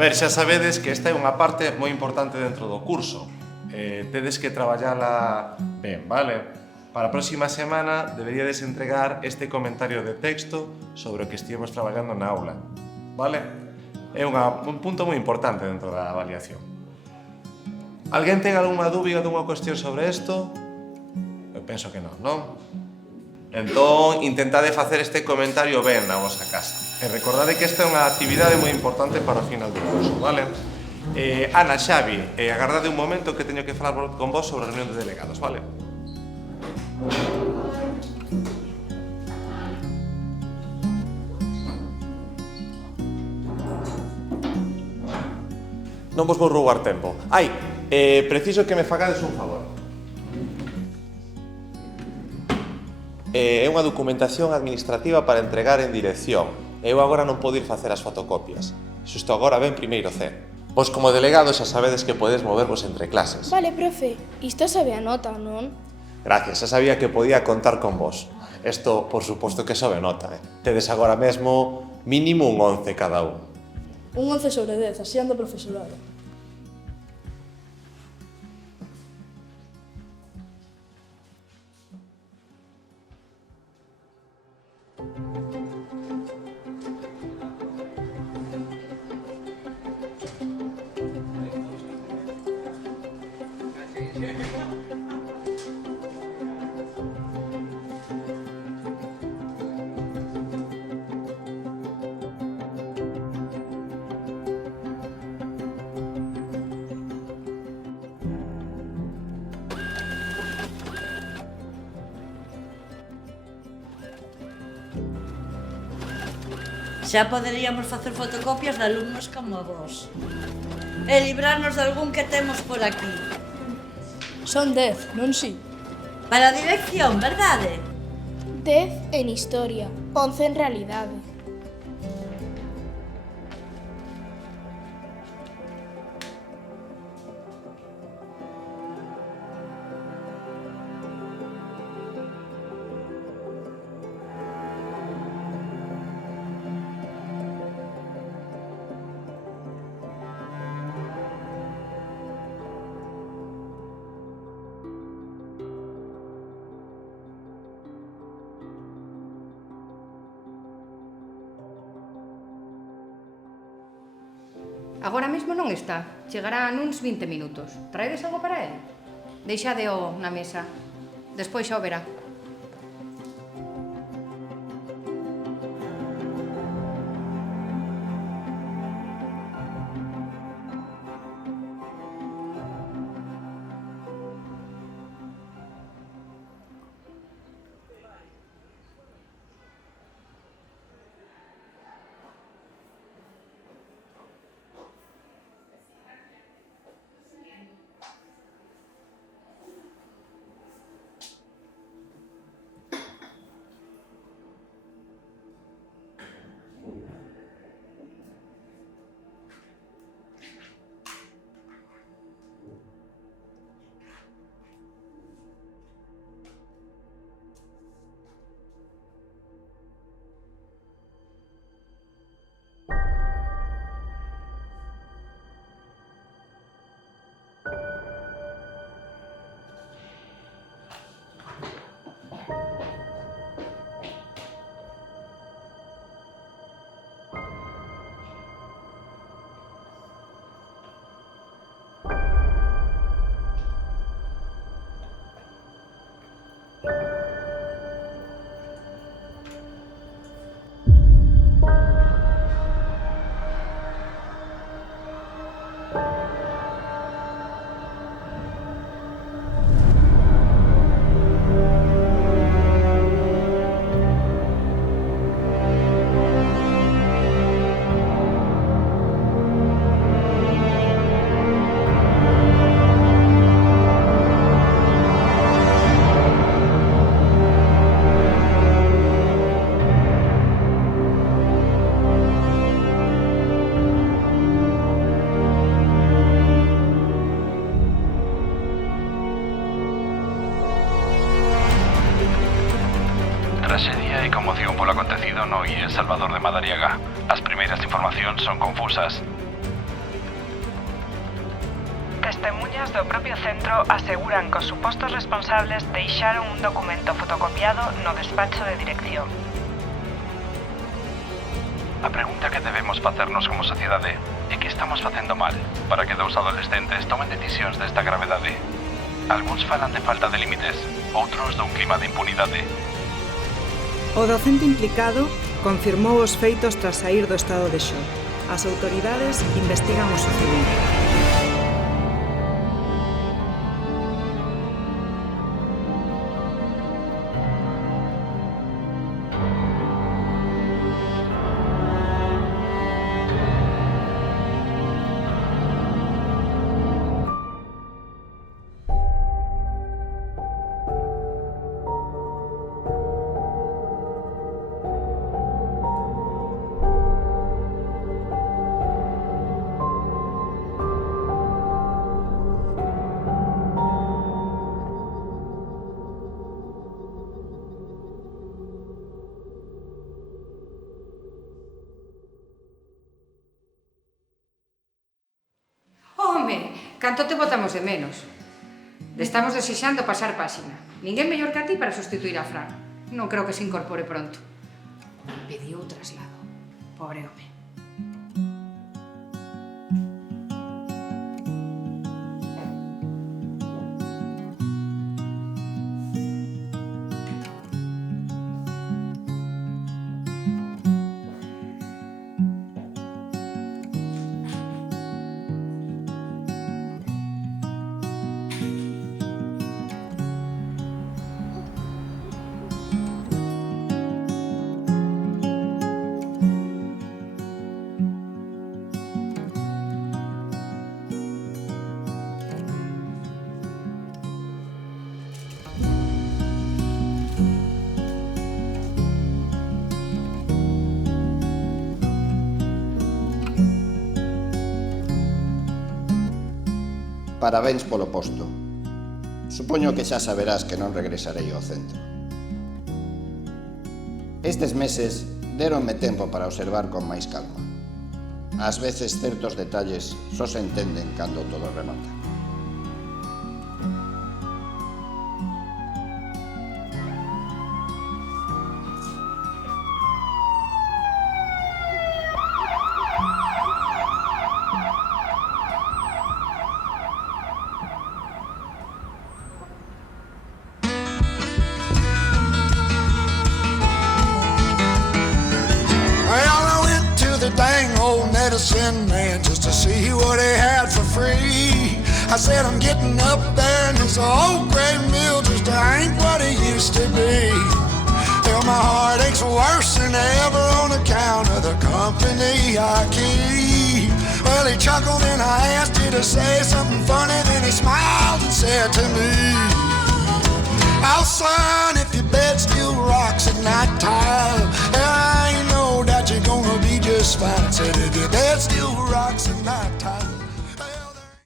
ver, xa sabedes que esta é unha parte moi importante dentro do curso. Tedes que traballala ben, vale? Para a próxima semana deberíades entregar este comentario de texto sobre o que estivemos traballando na aula, vale? É un punto moi importante dentro da avaliación. Alguén ten algunha dúbida, dunha cuestión sobre isto? Eu penso que non, non? Entón, intentade facer este comentario ben na vosa casa. E recordade que esta é unha actividade moi importante para o final do curso, vale? Ana, Xavi, agardade un momento que teño que falar con vos sobre a reunión de delegados, vale? Non vos vou roubar tempo. Preciso que me fagades un favor. É unha documentación administrativa para entregar en dirección. Eu agora non podo ir facer as fotocopias. Xusto agora ven primeiro C. Vos como delegados xa sabedes que podedes movervos entre clases. Vale, profe, isto sobe a nota, non? Gracias, xa sabía que podía contar con vos. Isto, por suposto que sobe nota, Tedes agora mesmo mínimo un 11 cada un. Un 11 sobre 10, así anda o profesorado. Xa poderíamos facer fotocopias de alumnos como vos e librarnos de algún que temos por aquí. Son 10, non si? Para a dirección, verdade? 10 en historia, 11 en realidade. Agora mesmo non está. Chegará nuns 20 minutos. Traedes algo para él? Deixadeo na mesa. Despois xa o verá. Traxedia e conmoción polo acontecido no IES Salvador de Madariaga. As primeiras informacións son confusas. Testemuñas do propio centro aseguran que os supostos responsables deixaron un documento fotocopiado no despacho de dirección. A pregunta que debemos facernos como sociedade é que estamos facendo mal para que dous adolescentes tomen decisións desta gravedade. Algúns falan de falta de límites, outros dun clima de impunidade. O docente implicado confirmou os feitos tras saír do estado de shock. As autoridades investigan o sucedido. Home, canto te botamos de menos. Estamos desexando pasar páxina. Ninguén mellor que a ti para sustituir a Fran. Non creo que se incorpore pronto. Pediu o traslado. Pobre home. Parabéns polo posto. Supoño que xa saberás que non regresarei ao centro. Estes meses déronme tempo para observar con máis calma. Ás veces certos detalles só se entenden cando todo remata. Dang old medicine man just to see what he had for free. I said I'm getting up there and this old gray mill just ain't what it used to be. Well, my heart aches worse than ever on account of the company I keep. Well, he chuckled and I asked you to say something funny, then he smiled and said to me, "Oh son, if your bed still rocks at night time, I know that you're gonna be just fine." Said if your bed still rocks at night time.